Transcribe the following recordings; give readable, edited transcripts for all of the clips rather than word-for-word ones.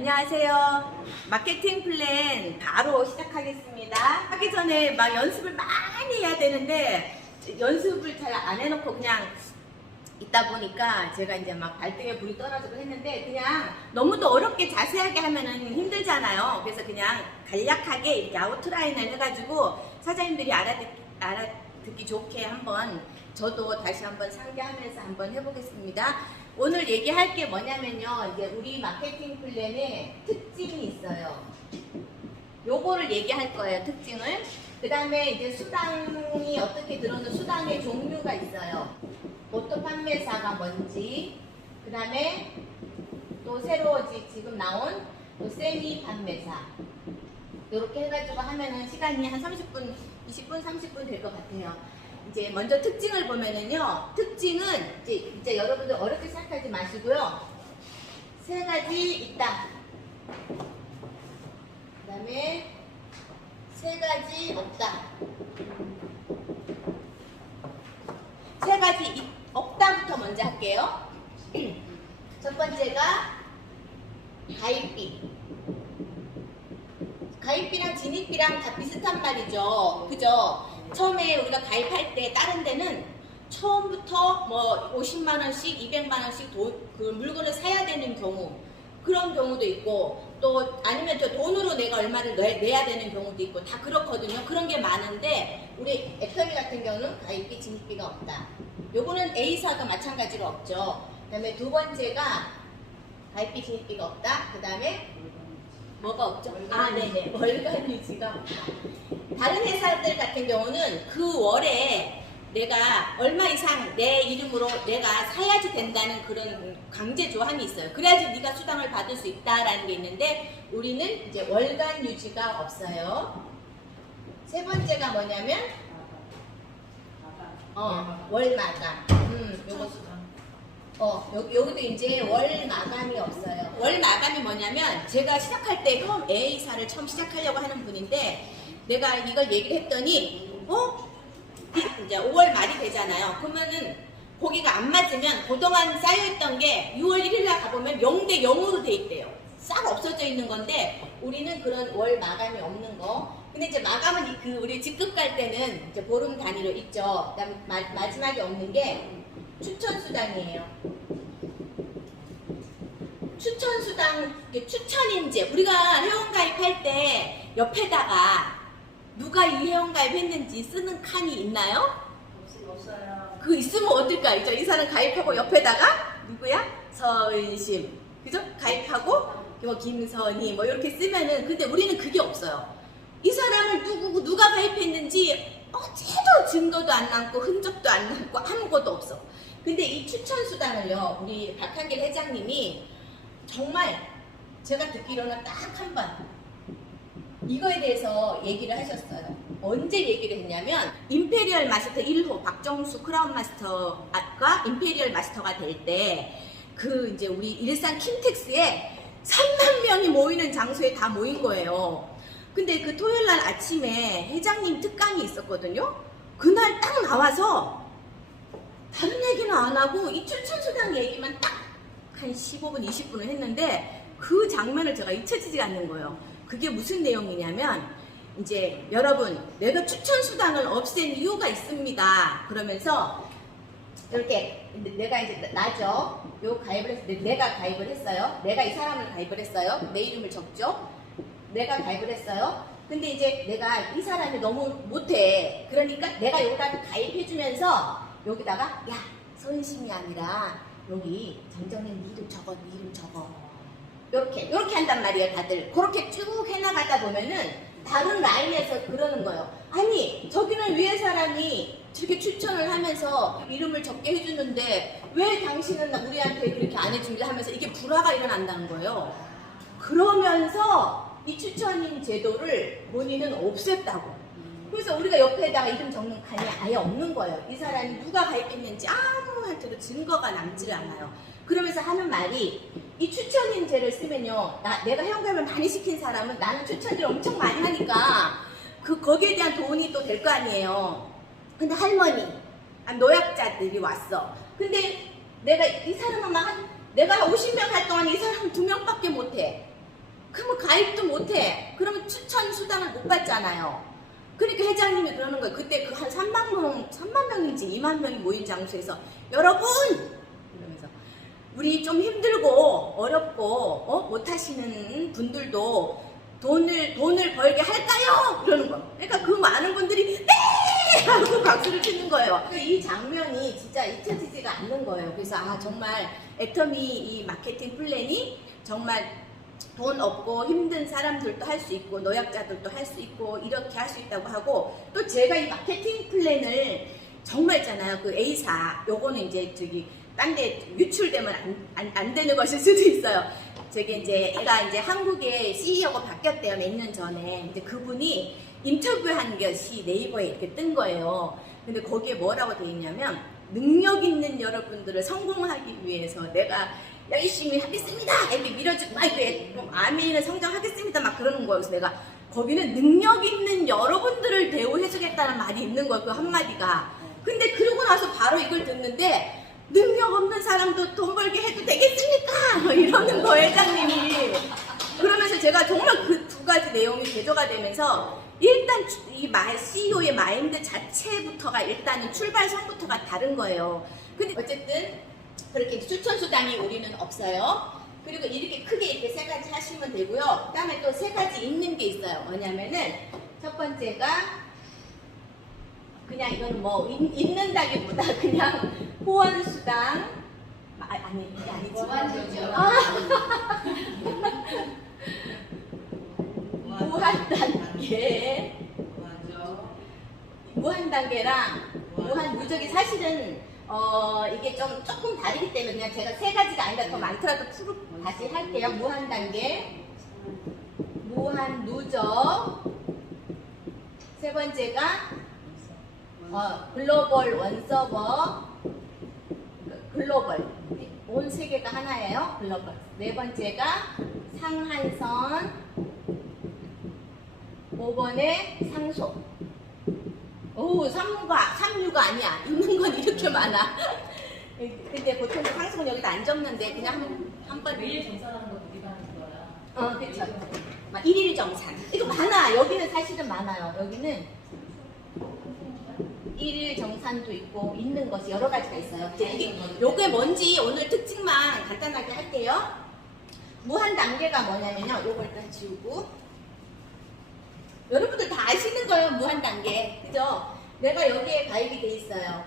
안녕하세요. 마케팅 플랜 바로 시작하겠습니다. 하기 전에 막 연습을 많이 해야 되는데 연습을 잘 안 해놓고 그냥 있다 보니까 제가 이제 막 발등에 불이 떨어지고 했는데 그냥 너무도 어렵게 자세하게 하면은 힘들잖아요. 그래서 그냥 간략하게 이렇게 아웃라인을 해가지고 사장님들이 알아듣기 좋게 한번 저도 다시 한번 상기하면서 한번 해보겠습니다. 오늘 얘기할 게 뭐냐면요. 이제 우리 마케팅 플랜에 특징이 있어요. 요거를 얘기할 거예요. 특징을. 그 다음에 이제 수당이 어떻게 들어오는 수당의 종류가 있어요. 오토 판매사가 뭔지, 그 다음에 또 새로 지금 나온 또 세미 판매사. 이렇게 해가지고 하면은 시간이 한 30분, 20분, 30분 될 것 같아요. 이제 먼저 특징을 보면은요. 특징은 이제 여러분들 어렵게 생각하지 마시고요. 세 가지 있다. 그 다음에 세 가지 없다. 세 가지 없다부터 먼저 할게요. 첫 번째가 가입비. 가입비랑 진입비랑 다 비슷한 말이죠. 그죠? 처음에 우리가 가입할 때 다른 데는 처음부터 뭐 50만원씩 200만원씩 그 물건을 사야 되는 경우, 그런 경우도 있고, 또 아니면 저 돈으로 내가 얼마를 내야 되는 경우도 있고, 다 그렇거든요. 그런 게 많은데 우리 애터미 같은 경우는 가입비 진입비가 없다. 요거는 A사가 마찬가지로 없죠. 그 다음에 두 번째가 가입비 진입비가 없다. 그 다음에 뭐가 없죠? 네네. 월간 유지가 없다. 다른 회사들 같은 경우는 그 월에 내가 얼마 이상 내 이름으로 내가 사야지 된다는 그런 강제 조항이 있어요. 그래야지 네가 수당을 받을 수 있다라는 게 있는데 우리는 이제 월간 유지가 없어요. 세 번째가 뭐냐면 월 마감. 여기도 이제 월 마감이 없어요. 월 마감이 뭐냐면 제가 시작할 때 A사를 처음 시작하려고 하는 분인데 내가 이걸 얘기를 했더니 이제 5월 말이 되잖아요. 그러면은 거기가 안 맞으면 그동안 쌓여있던 게 6월 1일날 가보면 0대 0으로 돼 있대요. 싹 없어져 있는 건데 우리는 그런 월 마감이 없는 거. 근데 이제 마감은 우리 직급 갈 때는 이제 보름 단위로 있죠. 그다음에 마지막에 없는 게 추천수당이에요. 추천수당, 추천인제. 우리가 회원가입할 때 옆에다가 누가 이 회원가입 했는지 쓰는 칸이 있나요? 없어요. 그거 있으면 어떨까? 이 사람 가입하고 옆에다가 누구야? 서은심. 그죠? 가입하고 뭐 김선희 뭐 이렇게 쓰면은 근데 우리는 그게 없어요. 이 사람을 누가 가입했는지 어째도 증거도 안 남고 흔적도 안 남고 아무것도 없어. 근데 이 추천수당을요, 우리 박한길 회장님이 정말 제가 듣기로는 딱 한 번 이거에 대해서 얘기를 하셨어요. 언제 얘기를 했냐면 임페리얼 마스터 1호 박정수 크라운 마스터가 임페리얼 마스터가 될 때 이제 우리 일산 킨텍스에 3만 명이 모이는 장소에 다 모인 거예요. 근데 그 토요일 날 아침에 회장님 특강이 있었거든요. 그날 딱 나와서 다른 얘기는 안 하고 이 추천수당 얘기만 딱 한 15분, 20분을 했는데 그 장면을 제가 잊혀지지 않는 거예요. 그게 무슨 내용이냐면 이제 여러분 내가 추천수당을 없앤 이유가 있습니다. 그러면서 이렇게 내가 이제 나죠. 가입을 했어요. 내가 가입을 했어요. 내가 이 사람을 가입을 했어요. 내 이름을 적죠. 내가 가입을 했어요. 근데 이제 내가 이 사람이 너무 못해. 그러니까 내가 여기다 가입해주면서 여기다가 야 서은심이 아니라 여기 정정님 네 이름 적어, 네 이름 적어. 요렇게 한단 말이에요. 다들 그렇게 쭉 해나가다 보면은 다른 라인에서 그러는 거예요. 아니 저기는 위에 사람이 저렇게 추천을 하면서 이름을 적게 해주는데 왜 당신은 우리한테 그렇게 안 해줍니다 하면서 이게 불화가 일어난다는 거예요. 그러면서 이 추천인 제도를 본인은 없앴다고. 그래서 우리가 옆에다가 이름 적는 칸이 아예 없는 거예요. 이 사람이 누가 가입했는지 아무한테도 증거가 남지를 않아요. 그러면서 하는 말이 이 추천인제를 쓰면요. 내가 회원가입을 많이 시킨 사람은 나는 추천을 엄청 많이 하니까 거기에 대한 돈이 또 될 거 아니에요. 근데 할머니, 노약자들이 왔어. 근데 내가 이 사람은 내가 50명 할 동안 이 사람 2명밖에 못해. 그러면 가입도 못해. 그러면 추천 수당을 못 받잖아요. 그러니까 회장님이 그러는 거예요. 그때 그 한 3만 명인지 2만 명이 모인 장소에서 여러분! 이러면서 우리 좀 힘들고 어렵고 못하시는 분들도 돈을 벌게 할까요? 이러는 거예요. 그러니까 그 많은 분들이 네! 하고 박수를 치는 거예요. 이 장면이 진짜 잊혀지지가 않는 거예요. 그래서 정말 애터미 이 마케팅 플랜이 정말 돈 없고 힘든 사람들도 할 수 있고 노약자들도 할 수 있고 이렇게 할 수 있다고 하고, 또 제가 이 마케팅 플랜을 정말 있잖아요. 그 A사 요거는 이제 저기 딴 데 유출되면 안 되는 것일 수도 있어요. 저게 이제 애가 이제 한국의 CEO가 바뀌었대요. 몇 년 전에. 이제 그분이 인터뷰한 것이 네이버에 이렇게 뜬 거예요. 근데 거기에 뭐라고 되어 있냐면, 능력 있는 여러분들을 성공하기 위해서 내가 열심히 하겠습니다. 이렇게 밀어주고 막 이렇게 아미는 성장하겠습니다. 막 그러는 거예요. 그래서 내가 거기는 능력 있는 여러분들을 대우해주겠다는 말이 있는 거예요. 그 한마디가. 근데 그러고 나서 바로 이걸 듣는데, 능력 없는 사람도 돈 벌게 해도 되겠습니까? 뭐 이러는 거예요, 회장님이. 그러면서 제가 정말 그 두 가지 내용이 대조가 되면서, 일단 이 CEO의 마인드 자체부터가 일단은 출발선부터가 다른 거예요. 근데 어쨌든 그렇게 추천수당이 우리는 없어요. 그리고 이렇게 크게 이렇게 세 가지 하시면 되고요. 그 다음에 또 세 가지 있는 게 있어요. 뭐냐면은 첫 번째가 그냥 이건 뭐 있는다기보다 그냥 후원수당, 아니 이게 아니지. 무한단계, 무한단계랑 무한누적이 사실은 이게 조금 다르기 때문에 그냥 제가 세 가지가 아니라 더 많더라도 다시 할게요. 무한단계, 무한누적, 세 번째가 글로벌 원서버, 글로벌, 온 세계가 하나예요. 글로벌. 네 번째가 상한선, 5번에 상속. 오, 3유가 아니야. 있는 건 이렇게 많아. 근데 보통 상속은 여기다 안 적는데 그냥 한 번. 매일 정산하는 거 우리가 하는 거야. 그쵸. 막 일일 정산. 이거 많아. 여기는 사실은 많아요. 여기는 일일 정산도 있고 있는 것이 여러 가지가 있어요. 요게 뭔지 오늘 특징만 간단하게 할게요. 무한 단계가 뭐냐면요. 요걸 일단 지우고. 여러분들 다 아시는 거예요. 무한 단계. 그죠? 내가 여기에 가입이 돼 있어요.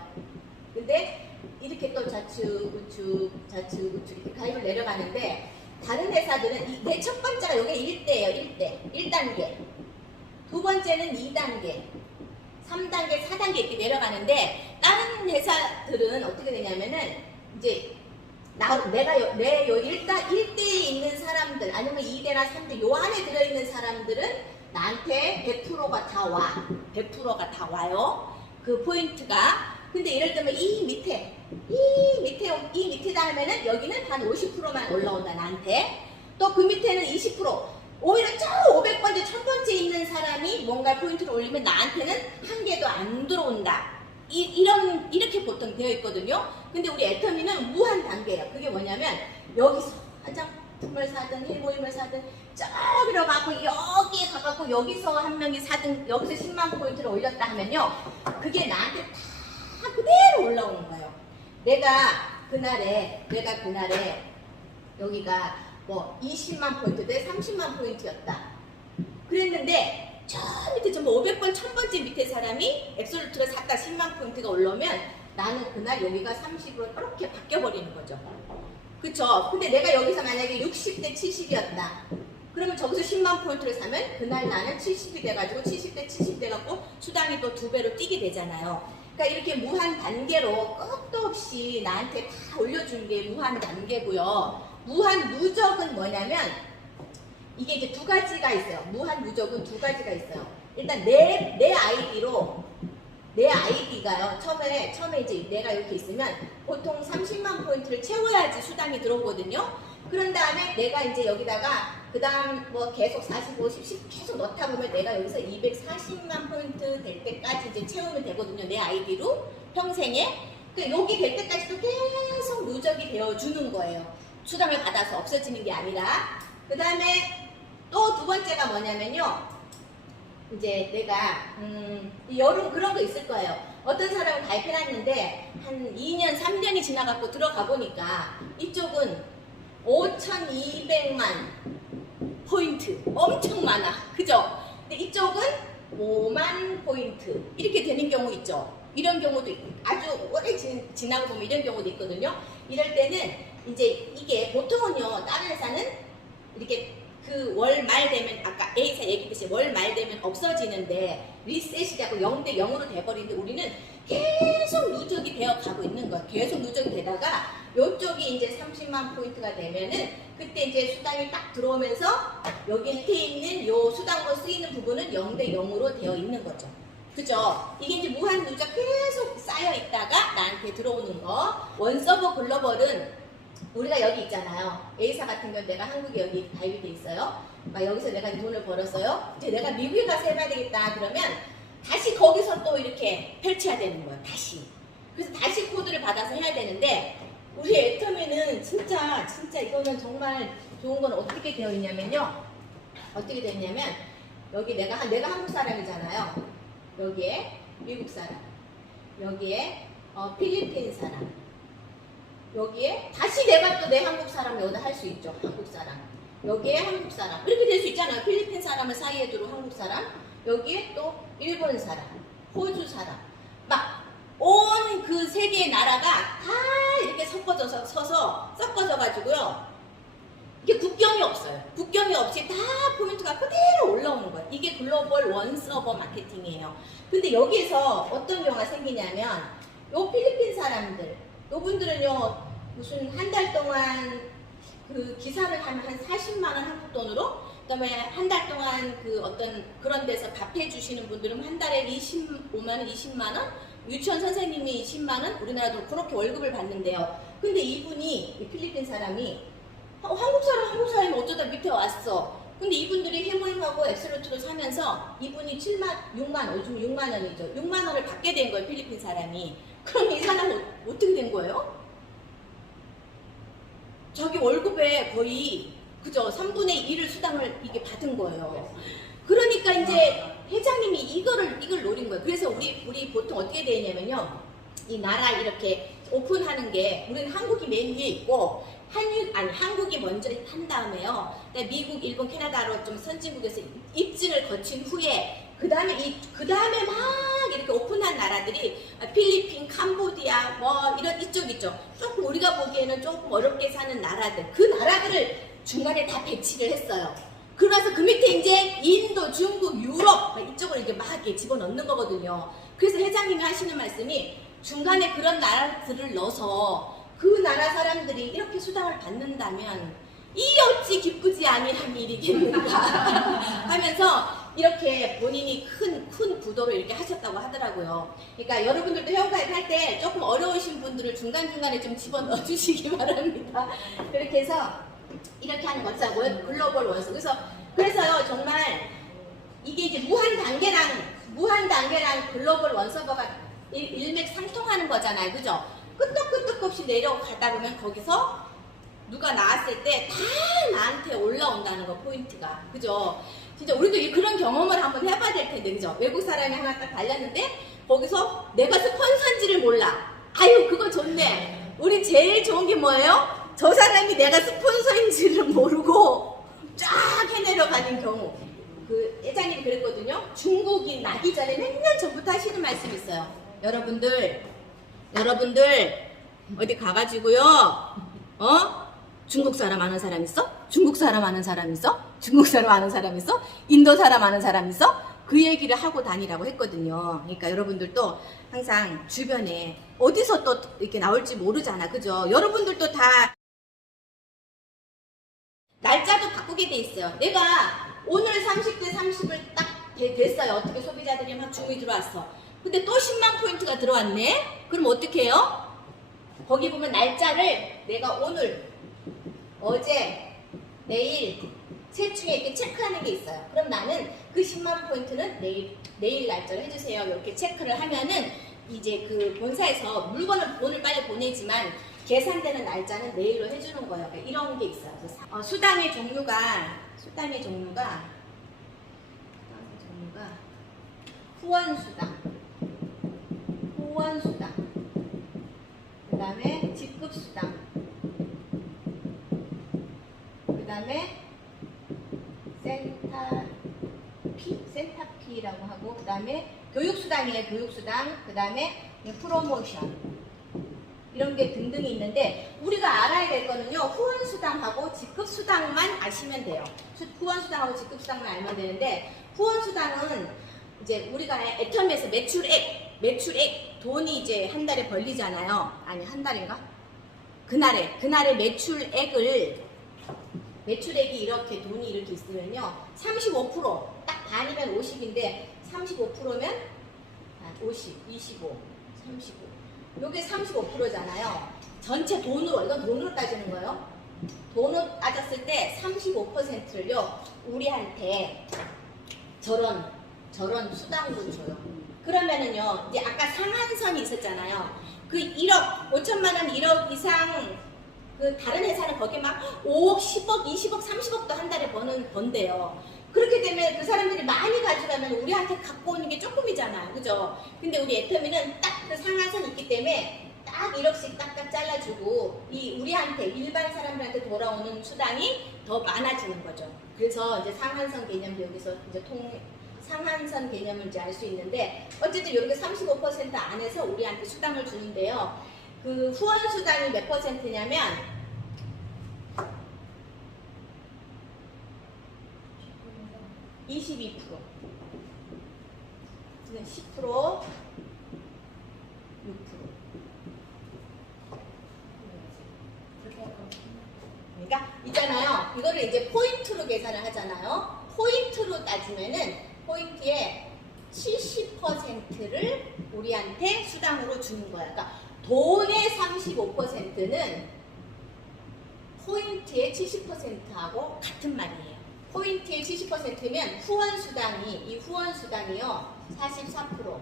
근데 이렇게 또 좌측, 우측, 좌측, 우측 이렇게 가입을 내려가는데, 다른 회사들은 내 첫 번째가 여기 1대예요. 1대. 1단계. 두 번째는 2단계. 3단계, 4단계 이렇게 내려가는데, 다른 회사들은 어떻게 되냐면은, 이제, 내 1대에 있는 사람들, 아니면 2대나 3대, 요 안에 들어있는 사람들은 나한테 100%가 다 와. 100%가 다 와요. 그 포인트가. 근데 이럴 때면 이 밑에다 하면은 여기는 한 50%만 올라온다, 나한테. 또 그 밑에는 20%. 오히려 저 500번째, 1000번째 있는 사람이 뭔가 포인트를 올리면 나한테는 한 개도 안 들어온다. 이렇게 보통 되어 있거든요. 근데 우리 애터미는 무한 단계예요. 그게 뭐냐면, 여기서 한장품을 사든 해모임을 사든 저기로 가고 여기에 가갖고 여기서 한 명이 사든 여기서 10만 포인트를 올렸다 하면요, 그게 나한테 다 그대로 올라오는 거예요. 내가 그날에 여기가 뭐 20만 포인트 대 30만 포인트였다 그랬는데, 저 밑에 전부 500번 1000번째 밑에 사람이 앱솔루트가 샀다 10만 포인트가 올라오면 나는 그날 여기가 30으로 이렇게 바뀌어버리는 거죠. 그쵸? 근데 내가 여기서 만약에 60대 70이었다 그러면 저기서 10만 포인트를 사면 그날 나는 70이 돼가지고 70대 70 돼갖고 수당이 또 2배로 뛰게 되잖아요. 그러니까 이렇게 무한 단계로 끝도 없이 나한테 다 올려준 게 무한 단계고요. 무한 누적은 뭐냐면, 이게 이제 두 가지가 있어요. 무한 누적은 두 가지가 있어요. 일단 내 아이디가요. 처음에 이제 내가 이렇게 있으면 보통 30만 포인트를 채워야지 수당이 들어오거든요. 그런 다음에 내가 이제 여기다가 그 다음 뭐 계속 40, 50, 10 계속 넣다 보면 내가 여기서 240만 포인트 될 때까지 이제 채우면 되거든요. 내 아이디로 평생에. 그러니까 여기 될 때까지도 계속 누적이 되어 주는 거예요. 수당을 받아서 없어지는 게 아니라. 그 다음에 또 두 번째가 뭐냐면요. 이제 내가 여름 그런 거 있을 거예요. 어떤 사람은 가입해놨는데 한 2년, 3년이 지나갖고 들어가 보니까 이쪽은 5,200만 포인트 엄청 많아. 그죠? 근데 이쪽은 5만 포인트 이렇게 되는 경우 있죠. 이런 경우도 아주 오래 지나고 보면 이런 경우도 있거든요. 이럴 때는 이제 이게 보통은요, 다른 회사는 이렇게 그 월 말 되면 아까 A사 얘기했듯이 월 말 되면 없어지는데 리셋이 되고 0대 0으로 돼버리는데 우리는 계속 누적이 되어 가고 있는 거야. 계속 누적이 되다가 요쪽이 이제 30만 포인트가 되면은 그때 이제 수당이 딱 들어오면서 여기 밑에 있는 요 수당으로 쓰이는 부분은 0대 0으로 되어 있는 거죠. 그죠? 이게 이제 무한 누적 계속 쌓여 있다가 나한테 들어오는 거. 원서버 글로벌은 우리가 여기 있잖아요. A사 같은 경우 내가 한국에 여기 가입이 돼 있어요. 막 여기서 내가 돈을 벌었어요. 이제 내가 미국에 가서 해봐야 되겠다 그러면 다시 거기서 또 이렇게 펼쳐야 되는 거예요. 다시. 그래서 다시 코드를 받아서 해야 되는데 우리 애터미는 진짜 이거는 정말 좋은 건 어떻게 되어 있냐면요. 어떻게 되어 있냐면 여기 내가 한국 사람이잖아요. 여기에 미국 사람, 여기에 필리핀 사람, 여기에 다시 내가 또 내 한국 사람 여기다 할 수 있죠. 한국 사람. 여기에 한국 사람. 이렇게 될 수 있잖아요. 필리핀 사람을 사이에 두고 한국 사람. 여기에 또 일본 사람, 호주 사람. 막 온 그 세 개의 나라가 다 이렇게 섞어져 가지고요. 이게 국경이 없어요. 국경이 없이 다 포인트가 그대로 올라오는 거예요. 이게 글로벌 원 서버 마케팅이에요. 근데 여기에서 어떤 경우가 생기냐면 요 필리핀 사람들, 요 분들은요 무슨 한 달 동안 그 기사를 하면 한 40만 원 한국 돈으로, 그다음에 한 달 동안 그 어떤 그런 데서 답해 주시는 분들은 한 달에 25만 원, 20만 원, 유치원 선생님이 20만 원, 우리나라도 그렇게 월급을 받는데요. 근데 이분이 이 필리핀 사람이 한국 사람이 어쩌다 밑에 왔어. 근데 이분들이 해모임하고 엑셀로트를 사면서 이분이 6만, 요즘 6만 원이죠. 6만 원을 받게 된 거예요, 필리핀 사람이. 그럼 이 사람은 어떻게 된 거예요? 자기 월급에 거의 그죠 3분의 1을 수당을 이게 받은 거예요. 그러니까 이제 회장님이 이걸 노린 거예요. 그래서 우리 보통 어떻게 되냐면요, 이 나라 이렇게 오픈하는 게 우리는 한국이 맨 위에 있고 한국이 먼저 한 다음에요. 미국, 일본, 캐나다로 좀 선진국에서 입증을 거친 후에 그 다음에 막 이렇게 오픈한 나라들이 필리핀, 캄보디아 뭐 이런 이쪽 있죠. 조금 우리가 보기에는 조금 어렵게 사는 나라들, 그 나라들을 중간에 다 배치를 했어요. 그러면서 그 밑에 이제 인도, 중국, 유럽 이쪽으로 이렇게 막 이렇게 집어넣는 거거든요. 그래서 회장님이 하시는 말씀이 중간에 그런 나라들을 넣어서 그 나라 사람들이 이렇게 수당을 받는다면 이 어찌 기쁘지 아니한 일이겠는가 하면서 이렇게 본인이 큰 부도를 이렇게 하셨다고 하더라고요. 그러니까 여러분들도 회원가입 할 때 조금 어려우신 분들을 중간중간에 좀 집어넣어 주시기 바랍니다. 그렇게 해서 이렇게 하는 거죠. 글로벌 원서. 그래서요, 정말 이게 이제 무한 단계랑 글로벌 원서버가 일맥상통하는 거잖아요. 그죠? 끄떡끄떡 없이 내려가다 보면 거기서 누가 나왔을 때 다 나한테 올라온다는 거, 포인트가. 그죠? 진짜 우리도 그런 경험을 한번 해봐야 될 텐데, 그죠? 외국 사람이 하나 딱 달렸는데 거기서 내가 스폰서인지를 몰라. 아유, 그거 좋네. 우리 제일 좋은 게 뭐예요? 저 사람이 내가 스폰서인지를 모르고 쫙 해내려가는 경우. 그 회장님이 그랬거든요. 중국이 나기 전에 몇 년 전부터 하시는 말씀이 있어요. 여러분들 어디 가가지고요, 중국 사람 아는 사람 있어? 중국 사람 아는 사람 있어? 중국 사람 아는 사람 있어? 인도 사람 아는 사람 있어? 그 얘기를 하고 다니라고 했거든요. 그러니까 여러분들도 항상 주변에 어디서 또 이렇게 나올지 모르잖아. 그죠? 여러분들도 다 날짜도 바꾸게 돼 있어요. 내가 오늘 30대 30을 딱 됐어요. 어떻게 소비자들이 막 주문이 들어왔어. 근데 또 10만 포인트가 들어왔네? 그럼 어떻게 해요? 거기 보면 날짜를 내가 오늘, 어제, 내일, 셋 중에 이렇게 체크하는 게 있어요. 그럼 나는 그 10만 포인트는 내일 날짜로 해주세요. 이렇게 체크를 하면은 이제 그 본사에서 물건을 오늘 빨리 보내지만 계산되는 날짜는 내일로 해주는 거예요. 그러니까 이런 게 있어요. 수당의 종류가 수당의 종류가 후원수당, 그 다음에 직급수당, 그 다음에 센타피라고 하고, 그 다음에 교육수당이에요. 교육수당, 그 다음에 프로모션, 이런 게 등등이 있는데, 우리가 알아야 될 거는요, 후원수당하고 직급수당만 아시면 돼요. 후원수당하고 직급수당만 알면 되는데, 후원수당은 이제 우리가 애터미에서 매출액, 돈이 이제 한 달에 벌리잖아요. 아니, 한 달인가? 그날의 매출액이 이렇게, 돈이 이렇게 있으면요, 35%, 딱 반이면 50인데, 35%면 50, 25, 35. 요게 35%잖아요. 전체 돈으로, 이건 돈으로 따지는 거예요. 돈으로 따졌을 때 35%를요, 우리한테 저런 수당으로 줘요. 그러면은요, 이제 아까 상한선이 있었잖아요. 그 1억, 5천만 원, 1억 이상, 그 다른 회사는 거기 막 5억, 10억, 20억, 30억도 한 달에 번대요. 그렇게 되면 그 사람들이 많이 가져가면 우리한테 갖고 오는 게 조금이잖아요. 그죠? 근데 우리 애터미는 딱 그 상한선이 있기 때문에 딱 1억씩 딱딱 잘라주고, 이 우리한테, 일반 사람들한테 돌아오는 수당이 더 많아지는 거죠. 그래서 이제 상한선 개념도 여기서 이제 상한선 개념을 이제 알 수 있는데, 어쨌든 이렇게 35% 안에서 우리한테 수당을 주는데요. 그 후원 수당이 몇 %냐면 22%. 지금 10%, 6%. 그러니까 있잖아요. 이거를 이제 포인트로 계산을 하잖아요. 포인트로 따지면은 포인트의 70%를 우리한테 수당으로 주는 거야. 그러니까 돈의 35%는 포인트의 70%하고 같은 말이에요. 포인트의 70%면 이 후원수당이요, 44%.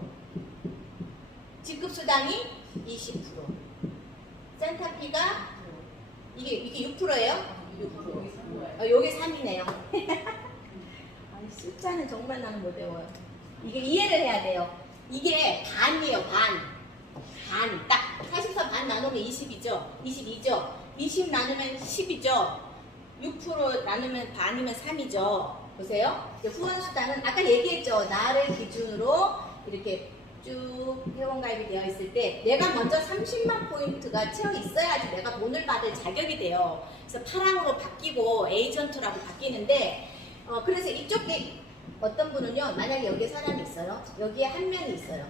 직급수당이 20%. 센터피가 이게 6%예요? 6%. 요게 3이네요. 숫자는 정말 나는 못 외워요. 이게 이해를 해야 돼요. 이게 반이에요, 반. 딱 44 반 나누면 20이죠. 22죠. 20 나누면 10이죠. 6% 나누면 반이면 3이죠. 보세요. 후원수당은 아까 얘기했죠. 나를 기준으로 이렇게 쭉 회원가입이 되어 있을 때 내가 먼저 30만 포인트가 채워 있어야지 내가 돈을 받을 자격이 돼요. 그래서 파랑으로 바뀌고 에이전트라고 바뀌는데, 그래서 이쪽에 어떤 분은요, 만약에 여기에 사람이 있어요. 여기에 한 명이 있어요.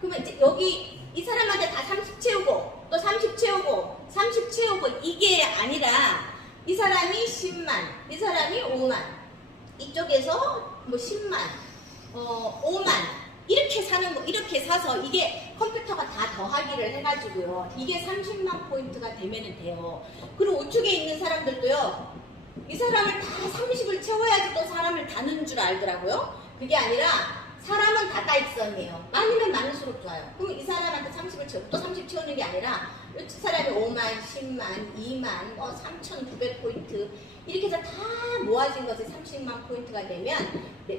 그러면 이제 여기 이 사람한테 다 30 채우고 또 30 채우고 30 채우고 이게 아니라, 이 사람이 10만, 이 사람이 5만, 이쪽에서 뭐 10만, 5만 이렇게 사는 거, 이렇게 사서 이게 컴퓨터가 다 더하기를 해가지고요, 이게 30만 포인트가 되면은 돼요. 그리고 우측에 있는 사람들도요, 이 사람을 다 30을 채워야지 또 사람을 다는 줄 알더라고요. 그게 아니라 사람은 다 따익선이에요. 많으면 많을수록 좋아요. 그럼 이 사람한테 30을 채우고 또 30 채우는 게 아니라 이 사람이 5만, 10만, 2만, 3,900포인트 이렇게 해서 다 모아진 것이 30만 포인트가 되면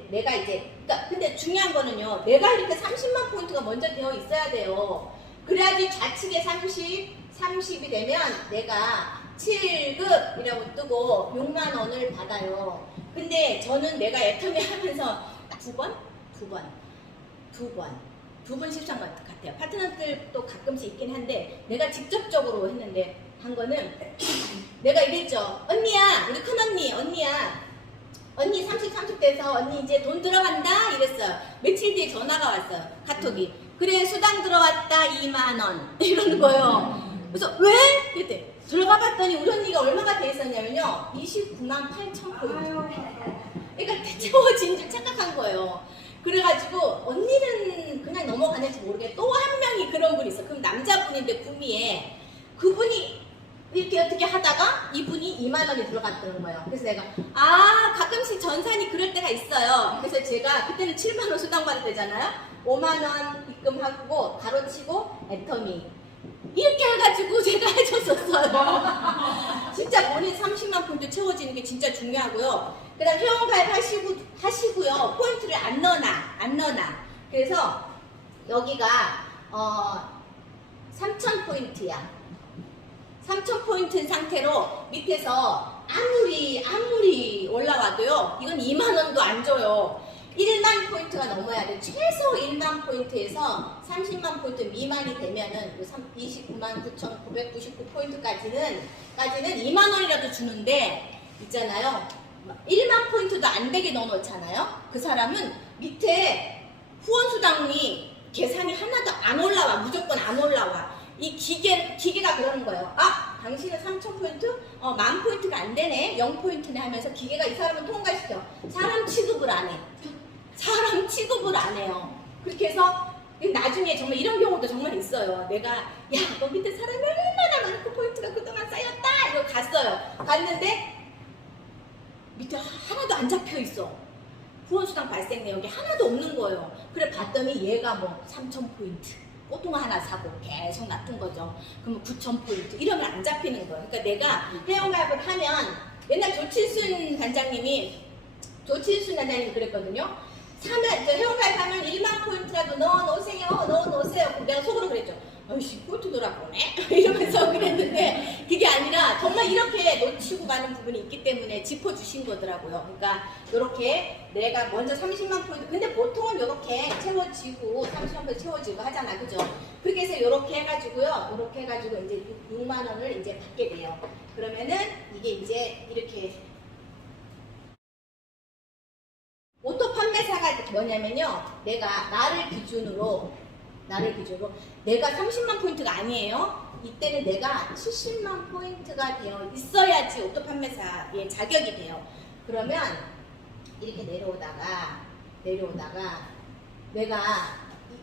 내가 이제, 그러니까 근데 중요한 거는요, 내가 이렇게 30만 포인트가 먼저 되어 있어야 돼요. 그래야지 좌측에 30이 되면 내가 7급이라고 뜨고 6만 원을 받아요. 근데 저는 내가 애터미 하면서 두 번 실수한 것 같아요. 파트너들도 가끔씩 있긴 한데, 내가 직접적으로 했는데 한 거는 내가 이랬죠. 언니야, 우리 언니 30 돼서 언니 이제 돈 들어간다 이랬어요. 며칠 뒤에 전화가 왔어요. 카톡이. 그래, 수당 들어왔다 2만 원 이러는 거예요. 그래서 왜? 그랬대. 들어가 봤더니 우리 언니가 얼마가 돼 있었냐면요, 29만 8천 포인트. 그러니까 채워진 줄 착각한 거예요. 그래가지고 언니는 그냥 넘어가는지 모르게 또 한 명이 그런 분이 있어. 그럼 남자분인데 구미에, 그분이 이렇게 어떻게 하다가 이분이 2만 원이 들어갔다는 거예요. 그래서 내가 가끔씩 전산이 그럴 때가 있어요. 그래서 제가 그때는 7만 원 수당 받을 때잖아요. 5만 원 입금하고 가로치고 애터미 이렇게 해가지고 제가 해줬었어요. 진짜 본인 30만 포인트 채워지는 게 진짜 중요하고요. 그 다음 회원가입 하시고요. 포인트를 안 넣어놔. 그래서 여기가 3,000포인트야. 3,000포인트인 상태로 밑에서 아무리 올라와도요. 이건 2만원도 안 줘요. 1만 포인트가 넘어야 돼. 최소 1만 포인트에서 30만 포인트 미만이 되면은 29만 9,999포인트까지는 2만 원이라도 주는데 있잖아요. 1만 포인트도 안 되게 넣어놓잖아요. 그 사람은 밑에 후원수당이 계산이 하나도 안 올라와. 무조건 안 올라와. 이 기계가 그러는 거예요. 아, 당신은 3,000포인트? 10,000포인트가 안 되네. 0포인트네 하면서 기계가 이 사람을 통과시켜. 사람 취급을 안 해. 사람 취급을 안 해요. 그렇게 해서 나중에 정말 이런 경우도 정말 있어요. 내가 야, 너 밑에 사람이 얼마나 많고 포인트가 그동안 쌓였다. 이거 갔어요. 갔는데 밑에 하나도 안 잡혀 있어. 후원수당 발생 내역이 하나도 없는 거예요. 그래 봤더니 얘가 뭐 3,000포인트 꽃동화 하나 사고 계속 놔둔 거죠. 그러면 9,000포인트 이러면 안 잡히는 거예요. 그러니까 내가 회원가입을 하면 옛날 조칠순 단장님이 그랬거든요. 회원가입하면 1만 포인트라도 넣어놓으세요. 내가 속으로 그랬죠. 아이씨, 포인트 넣으라고 네 이러면서 그랬는데 그게 아니라 정말 이렇게 놓치고 가는 부분이 있기 때문에 짚어주신 거더라고요. 그러니까 이렇게 내가 먼저 30만 포인트, 근데 보통은 이렇게 채워지고 30만 포인트 채워지고 하잖아, 그죠? 그렇게 해서 이렇게 해가지고요. 이제 6만 원을 이제 받게 돼요. 그러면은 이게 이제 이렇게 오토 판매사가 뭐냐면요. 나를 기준으로 내가 30만 포인트가 아니에요. 이때는 내가 70만 포인트가 되어 있어야지 오토 판매사의 자격이 돼요. 그러면 이렇게 내려오다가 내가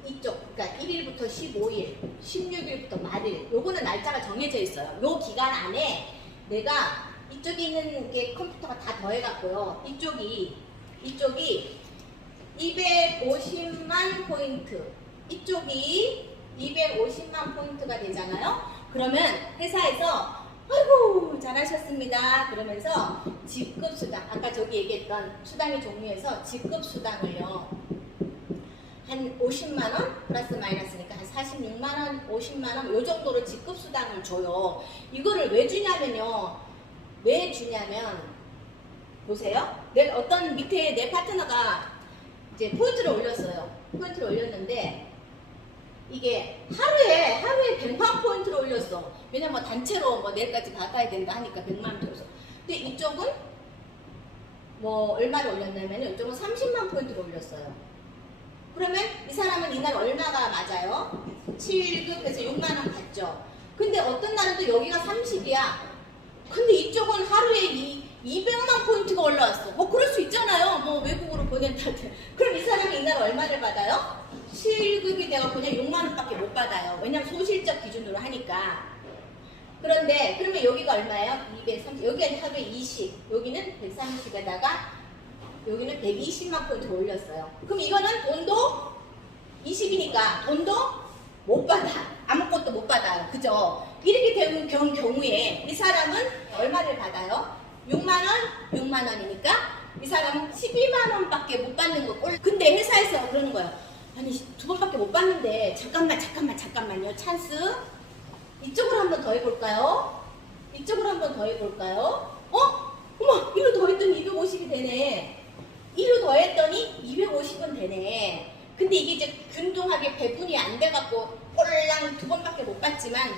이쪽, 그러니까 1일부터 15일, 16일부터 말일, 요거는 날짜가 정해져 있어요. 요 기간 안에 내가 이쪽에 있는 게 컴퓨터가 다 더해갖고요. 이쪽이 250만 포인트, 이쪽이 250만 포인트가 되잖아요. 그러면 회사에서 아이고 잘하셨습니다 그러면서 직급수당, 아까 저기 얘기했던 수당의 종류에서 직급수당을요 한 50만원 플러스 마이너스니까 한 46만원 50만원 요 정도로 직급수당을 줘요. 이거를 왜 주냐면 보세요. 어떤 밑에 내 파트너가 이제 포인트를 올렸는데 이게 하루에 100만 포인트를 올렸어. 왜냐면 단체로 뭐 내일까지 받아야 된다 하니까 100만 포인트. 근데 이쪽은 뭐 얼마를 올렸냐면 이쪽은 30만 포인트를 올렸어요. 그러면 이 사람은 이날 얼마가 맞아요? 7급에서 6만 원 받죠. 근데 어떤 날은 또 여기가 30이야. 근데 이쪽은 하루에 200만 포인트가 올라왔어. 뭐 그럴 수 있잖아요. 뭐 외국으로 보낸다 때. 그럼 이 사람이 이날 얼마를 받아요? 7급이 돼서 그냥 6만 원밖에 못 받아요. 왜냐면 소실적 기준으로 하니까. 그런데 그러면 여기가 얼마예요? 230. 여기가 하루에 20. 여기는 130에다가 여기는 120만 포인트를 올렸어요. 그럼 이거는 돈도 20이니까 돈도 못 받아. 아무것도 못 받아요. 그죠? 이렇게 되는 경우에 이 사람은 얼마를 받아요? 6만 원이니까 이 사람은 12만 원밖에 못 받는 거. 근데 회사에서 그러는 거예요. 아니 2번밖에 못 받는데 잠깐만요. 찬스. 이쪽으로 한번 더 해볼까요? 어머, 이로 더했더니 250이 되네. 1로 더했더니 250은 되네. 근데 이게 이제 균등하게 배분이 안 돼갖고 꼴랑 2번밖에 못 받지만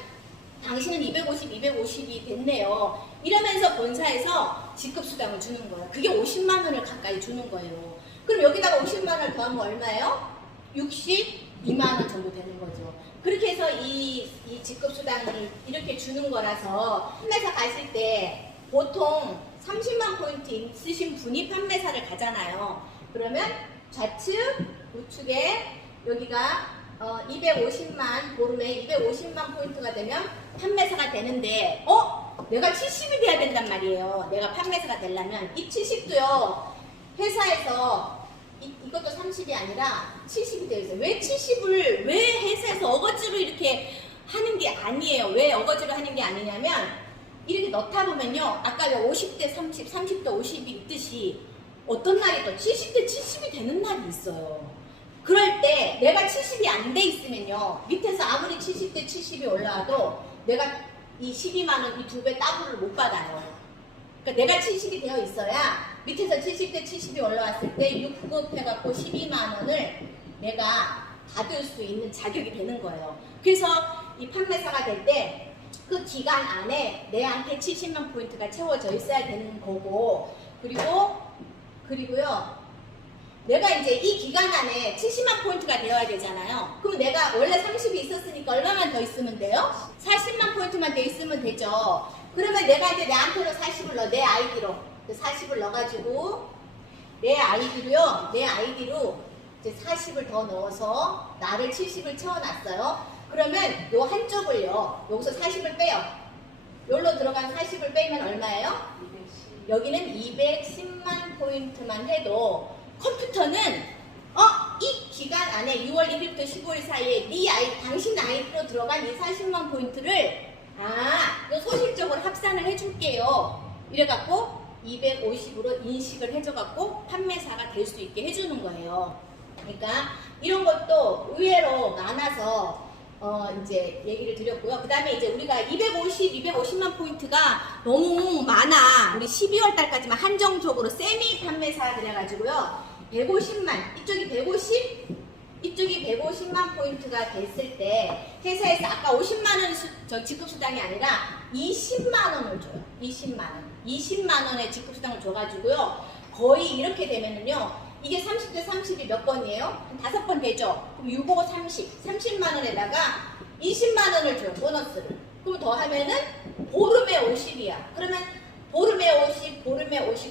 당신은 250이 됐네요. 이러면서 본사에서 직급수당을 주는 거예요. 그게 50만 원을 가까이 주는 거예요. 그럼 여기다가 50만 원을 더하면 얼마예요? 62만 원 정도 되는 거죠. 그렇게 해서 이 직급수당을 이렇게 주는 거라서 판매사 가실 때 보통 30만 포인트 있으신 분이 판매사를 가잖아요. 그러면 좌측, 우측에 여기가 250만, 보름에 250만 포인트가 되면 판매사가 되는데 내가 70이 돼야 된단 말이에요. 내가 판매사가 되려면 이 70도요. 회사에서 이것도 30이 아니라 70이 되어 있어요. 왜 70을 왜 회사에서 어거지로 이렇게 하는 게 아니에요. 왜 어거지로 하는 게 아니냐면 이렇게 넣다 보면요. 아까 왜 50대 30, 30대 50이 있듯이 어떤 날이 또 70대 70이 되는 날이 있어요. 그럴 때 내가 70이 안 돼 있으면요. 밑에서 아무리 70대 70이 올라와도 내가 이 12만 원, 이 2배 더블을 못 받아요. 그러니까 내가 70이 되어 있어야 밑에서 70대 70이 올라왔을 때 6급 해갖고 12만 원을 내가 받을 수 있는 자격이 되는 거예요. 그래서 이 판매사가 될 때 그 기간 안에 내한테 70만 포인트가 채워져 있어야 되는 거고, 그리고요, 내가 이제 이 기간 안에 70만 포인트가 되어야 되잖아요. 그럼 내가 원래 30이 있었으니까 얼마만 더 있으면 돼요? 40만 포인트만 더 있으면 되죠. 그러면 내가 이제 내한테로 40을 넣어, 내 아이디로. 40을 넣어가지고, 내 아이디로 이제 40을 더 넣어서 나를 70을 채워놨어요. 그러면 요 한쪽을요, 여기서 40을 빼요. 여기로 들어간 40을 빼면 얼마예요? 210. 여기는 210만 포인트만 해도 컴퓨터는 이 기간 안에 6월 1일부터 15일 사이에 당신 아이디로 들어간 이 40만 포인트를 이거 소실적으로 합산을 해줄게요. 이래갖고 250으로 인식을 해줘갖고 판매사가 될 수 있게 해주는 거예요. 그러니까 이런 것도 의외로 많아서 이제 얘기를 드렸고요. 그 다음에 이제 우리가 250만 포인트가 너무 많아. 우리 12월 달까지만 한정적으로 세미 판매사 그래가지고요. 150만, 이쪽이 150만 포인트가 됐을 때 회사에서 아까 50만원 직급수당이 아니라 20만원을 줘요. 20만원의 직급수당을 줘가지고요. 거의 이렇게 되면은요. 이게 30대 30이 몇 번이에요? 한 5번 되죠? 그럼 6, 5, 30, 30만원에다가 20만원을 줘요, 보너스를. 그럼 더 하면은 보름에 50이야. 그러면 보름에 50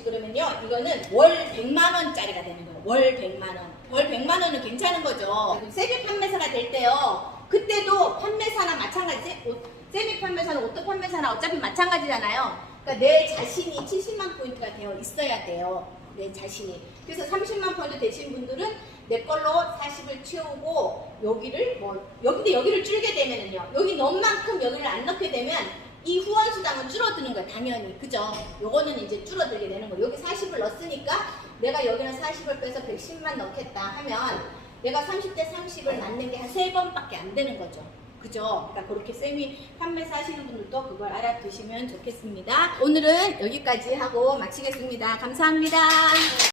그러면요. 이거는 월 100만원짜리가 되는 거예요. 월 100만원. 월 100만원은 괜찮은 거죠. 세미 판매사가 될 때요. 그때도 판매사나 마찬가지, 세미 판매사나 오토 판매사나 어차피 마찬가지잖아요. 그러니까 내 자신이 70만 포인트가 되어 있어야 돼요. 내 자신이. 그래서 30만 포인트 되신 분들은 내 걸로 40을 채우고 여기를 줄게 되면은요. 여기 넣은 만큼 여기를 안 넣게 되면 이 후원 수당은 줄어드는 거예요. 당연히. 그죠? 요거는 이제 줄어들게 되는 거예요. 여기 40을 넣었으니까 내가 여기는 40을 빼서 110만 넣겠다 하면 내가 30대 30을 낳는 게 한 3번밖에 안 되는 거죠. 그죠? 그러니까 그렇게 세미 판매사 하시는 분들도 그걸 알아두시면 좋겠습니다. 오늘은 여기까지 하고 마치겠습니다. 감사합니다.